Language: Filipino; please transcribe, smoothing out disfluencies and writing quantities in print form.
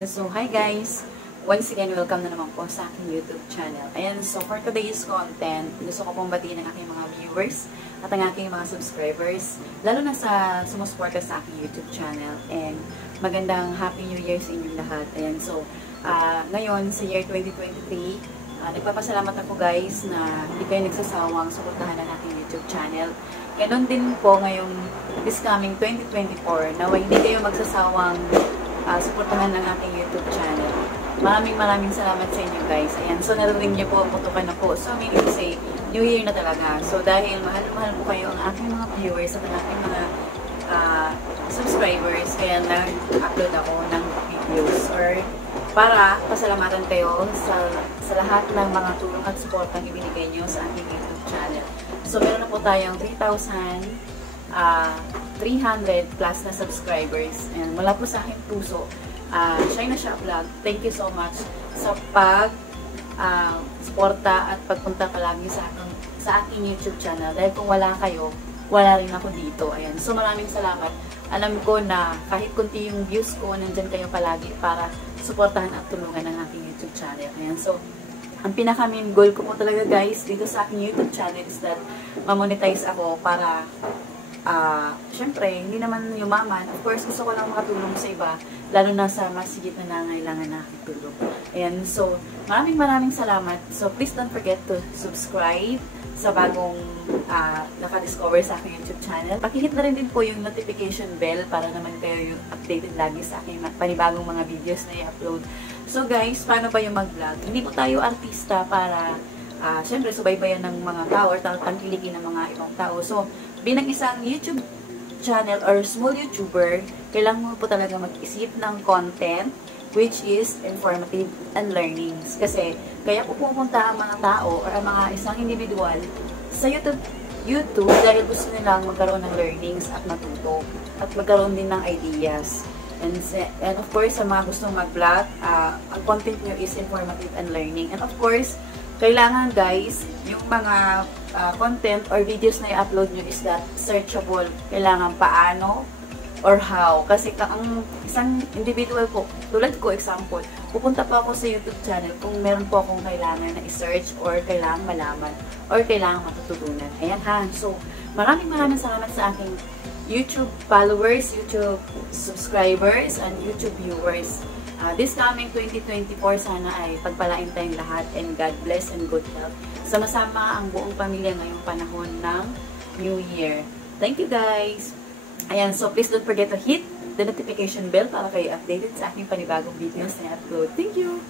So, hi guys! Once again, welcome na naman po sa aking YouTube channel. Ayan, so for today's content, gusto ko pong batiin ang aking mga viewers at ang aking mga subscribers, lalo na sa sumusuporta sa aking YouTube channel. And magandang Happy New Year sa inyong lahat. Ayan, so ngayon sa year 2023, nagpapasalamat ako guys na hindi kayo nagsasawang suportahan ang aking YouTube channel. Ganon din po ngayong this coming 2024 na hindi kayo magsasawang suportahan ng ating YouTube channel. Maraming salamat sa inyo guys. Ayan, so narinig niyo po, putukan na po. So meaning to say, New Year na talaga. So dahil mahal po kayo ang aking mga viewers at ang aking mga subscribers, kaya nag-upload ako ng videos or para pasalamatan kayo sa lahat ng mga tulong at support ang ibinigay niyo sa aking YouTube channel. So meron na po tayong 300 plus na subscribers. And mula po sa aking puso, Shine na Siya Vlog, thank you so much sa suporta at pagpunta palagi sa aking YouTube channel. Dahil kung wala kayo, wala rin ako dito. Ayan. So maraming salamat. Alam ko na kahit kunti yung views ko, nandyan kayo palagi para suportahan at tulungan ng aking YouTube channel. Ayan. So, ang pinaka-main goal ko po talaga guys dito sa aking YouTube channel is that ma-monetize ako para syempre, hindi naman yumaman. Of course, gusto ko lang makatulong sa iba, lalo na sa mas higit na nangailangan na aking tulong. Ayan, so, maraming salamat. So, please don't forget to subscribe sa bagong nakadiscover sa aking YouTube channel. Pakihit na rin din po yung notification bell para naman kayo yung updated lagi sa aking panibagong mga videos na i-upload. So, guys, paano ba yung mag-vlog? Hindi po tayo artista para syempre, subaybayan ng mga tao or tangkilikin ng mga ibang tao. So, bilang isang YouTube channel or small YouTuber, kailangan mo po talaga mag-isip ng content which is informative and learnings. Kasi, kaya po pupunta ang mga tao or ang mga isang individual sa YouTube dahil gusto nilang magkaroon ng learnings at matuto at magkaroon din ng ideas. And of course, sa mga gustong mag-vlog, ang content nyo is informative and learning. And of course, kailangan guys, yung mga content or videos na i-upload nyo is that searchable. Kailangan paano or how. Kasi ang isang individual po, tulad ko example, pupunta po ako sa YouTube channel kung meron po akong kailangan na i-search or kailangan malaman or kailangan matututunan. Ayan ha. So, maraming salamat sa aking YouTube followers, YouTube subscribers, and YouTube viewers. This coming 2024, sana ay pagpalain tayong lahat and God bless and good health. Sama-sama ang buong pamilya ngayong panahon ng New Year. Thank you guys! Ayan, so please don't forget to hit the notification bell para kayo updated sa aking panibagong videos na i-upload. Thank you!